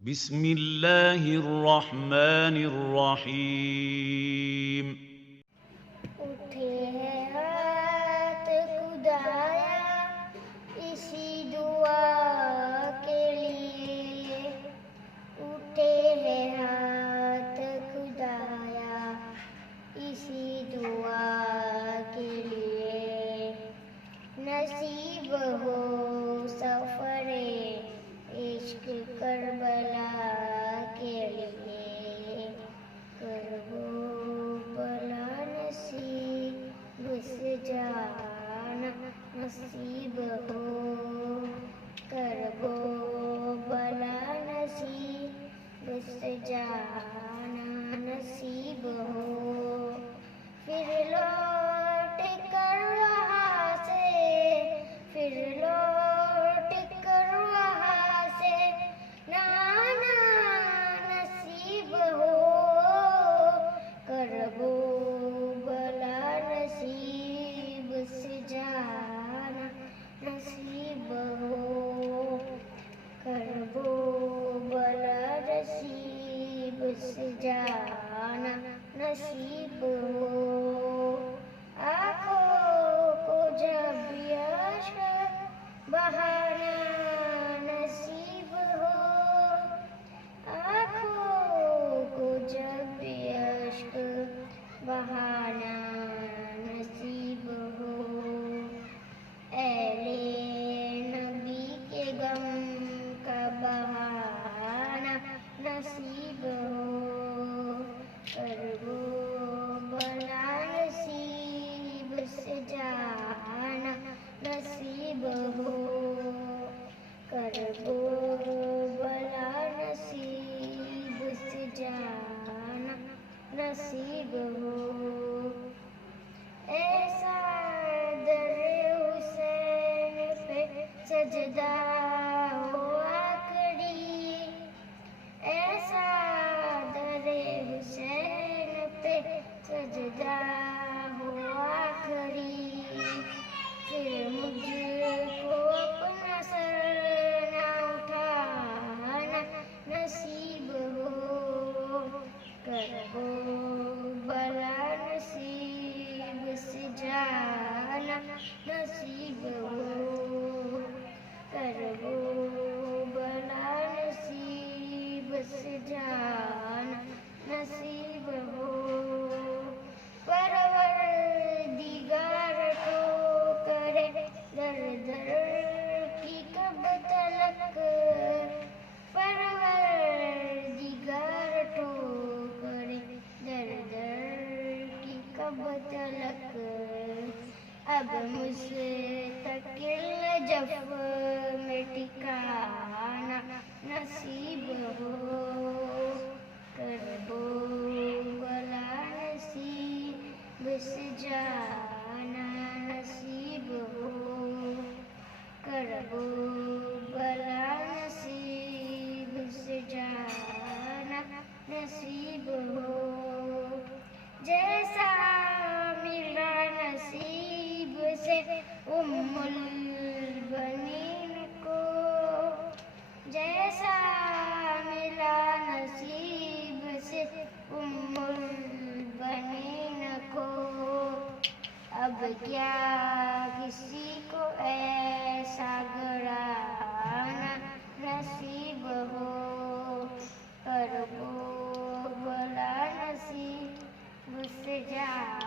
بسم الله الرحمن الرحيم उठे हैं हाथ खुदाया इसी दुआ के लिए। उठे हैं हाथ खुदाया इसी दुआ के लिए। नसीब हो सफरे इश्क करबला के लिए। करबो भला नसीब से जाना नसीब हो। करबो भला नसीब से जाना नसीब हो। फिर लौट कर वहाँ से, फिर लौट कर वहाँ से नाना नसीब हो। करबो भला नसीब से जाना नसीब हो। करबो भला नसीब से जाना नसीब हो। आँखों को जब यश बहाना नसीब हो। आँखों को जब यश्क बहाना नसीब हो। ऐले नबी के गम का बहाना नसीब हो। करबो भला नसीब से जाना नसीब हो। करबो भला नसीब से जाना नसीब हो। ऐसा दरे हुसैन पे सजदा हो आखिरी। ऐसा दरे हुसैन पे सजदा हो आखिरी। फिर मुझको अपना सर ना उठाना नसीब हो। करबो भला नसीब से जाना नसीब हो। करबो भला नसीब से जाना नसीब हो। परवरदिगार ठोकरे दर दर की कब तलक। परवरदिगार ठोकरे दर दर की कब तलक। अब मुस्तकिल जफ में ठिकाना नसीब हो। करबो भला नसीब से जाना नसीब हो। करबो भला नसीब से जाना नसीब हो। जैसा मिला नसीब से उम्मुल बनीन को। जैसा मिला नसीब से उम्मुल बनीन को। अब क्या किसी को ऐसा घराना नसीब हो। करबो भला नसीब से जाना